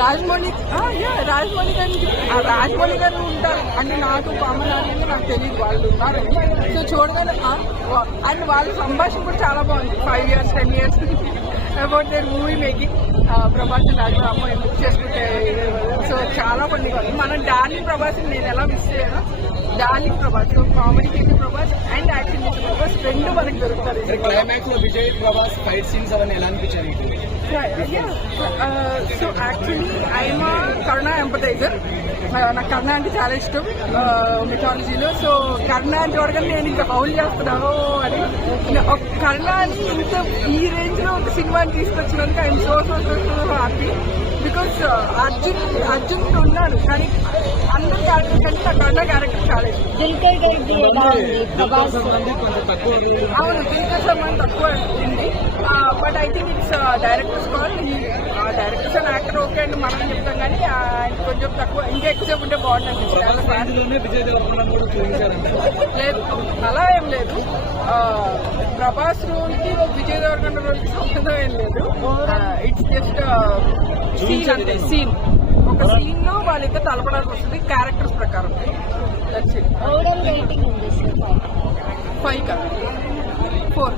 రాజమౌళి గారు ఉంటారు అంటే నాకు కామన్ ఆడియన్స్ నాకు తెలియదు వాళ్ళు ఉన్నారని. సో చూడగానే అండ్ వాళ్ళ సంభాషణ కూడా చాలా బాగుంది. 5 years 10 years about their movie making. Prabhas రాజరామ్మ బుక్ చేసుకుంటే సో చాలా ఫన్నీగా ఉంది. మనం డార్లింగ్ ప్రభాస్ నేను ఎలా మిస్ చేయను. డార్లింగ్ ప్రభాస్ కామెడీ చేసే ప్రభాస్ అండ్ యాక్షన్ చేసే ప్రభాస్ రెండు మనకి దొరుకుతారు. క్లైమాక్స్ లో విజయ్ ప్రభాస్ ఫైట్ సీన్స్ అవన్నీ ఎలా అనిపించాయి? సో యాక్చువల్లీ ఐఎమ్ కరుణ ఎంపథైజర్. నాకు కర్ణ అంటే చాలా ఇష్టం మిథాలజీలో. సో కర్ణ అంటే చూడగానే నేను ఇంకా హౌల్ చేస్తున్నాను అని. కర్ణ అని ఇంత ఈ రేంజ్ లో ఒక సినిమాని తీసుకొచ్చినందుకు I'm so happy. Because Arjun ఉన్నాడు కానీ అందరూ క్యారెక్టర్ కంటే నా కర్ణ క్యారెక్టర్ చాలా ఇష్టం. అవును, దిల్కర్ సల్మాన్ తక్కువ ఉంది. But I think it's directors call. Directors and actor okay అండి మనం చెప్తాం కానీ కొంచెం తక్కువ ఇంకా ఎక్కువ ఉంటే బాగుంటుంది. లేదు అలా ఏం లేదు. ప్రభాస్ రోల్ కి విజయ్ దేవరకొండ రోల్ కి సంబంధం ఏం లేదు. ఇట్స్ జస్ట్ సీన్ అంటే సీన్. ఒక సీన్ లో వాళ్ళిద్దరు తలపడాల్సి వస్తుంది క్యారెక్టర్స్ ప్రకారం. That's it. 5 4